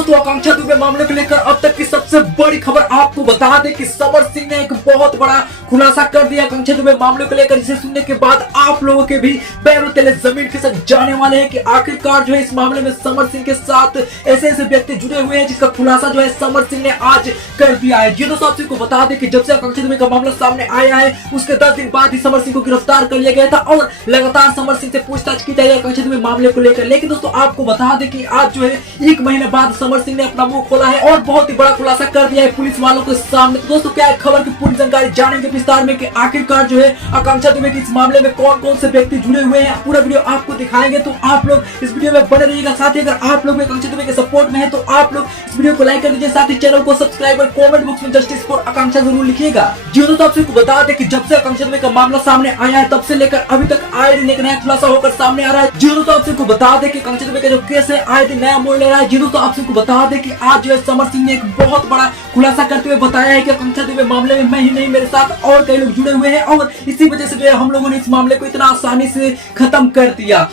दोस्तों आकांक्षा दुबे मामले को लेकर अब तक की सबसे बड़ी खबर आपको बता दें कि समर सिंह ने एक बहुत बड़ा खुलासा कर दिया आकांक्षा दुबे मामले को लेकर, जिसे सुनने के बाद आप लोगों के भी पैरों तले जमीन खिसक जाने वाले हैं कि आखिरकार जो है इस मामले में समर सिंह के साथ ऐसे ऐसे व्यक्ति जुड़े हुए हैं जिसका खुलासा जो है समर सिंह ने आज कर दिया है। जी दोस्तों, आप सबको बता दें कि जब से आकांक्षा दुबे का मामला सामने आया है उसके 10 दिन बाद ही समर सिंह को गिरफ्तार कर लिया गया था और लगातार समर सिंह से पूछताछ की जा रही है आकांक्षा दुबे मामले को लेकर। लेकिन दोस्तों आपको बता दें कि आज जो है 1 महीने बाद समर सिंह ने अपना मुंह खोला है और बहुत ही बड़ा खुलासा कर दिया है पुलिस वालों के सामने। तो दोस्तों क्या है खबर की पूरी जानकारी जानेंगे विस्तार में कि आखिरकार जो है आकांक्षा दुबे के इस मामले में कौन कौन से व्यक्ति जुड़े हुए हैं, पूरा वीडियो आपको दिखाएंगे। तो आप लोग इस वीडियो में बने रहिएगा। साथ ही अगर आप लोग आकांक्षा दुबे के सपोर्ट में है तो आप लोग इस वीडियो को लाइक कर दीजिए, साथ ही चैनल को सब्सक्राइब और कमेंट बॉक्स में जस्टिस फॉर आकांक्षा जरूर लिखिएगा। जी दोस्तों, आप सबको बता दें कि जब से आकांक्षा दुबे का मामला सामने आया है तब से लेकर अभी तक आए दिन एक नया खुलासा होकर सामने आ रहा है। जी दोस्तों, आप सबको बता दें कि आकांक्षा दुबे का जो केस है आए दिन नया मोड़ ले रहा है। जी दोस्तों, आप सबको बता दें कि आज जो है समर सिंह ने एक बहुत बड़ा खुलासा करते हुए बताया है कि आकांक्षा दुबे मामले में मैं ही नहीं, मेरे साथ और कई लोग जुड़े हुए हैं और इसी वजह से जो है हम लोगों ने इस मामले को इतना आसानी से खत्म कर दिया।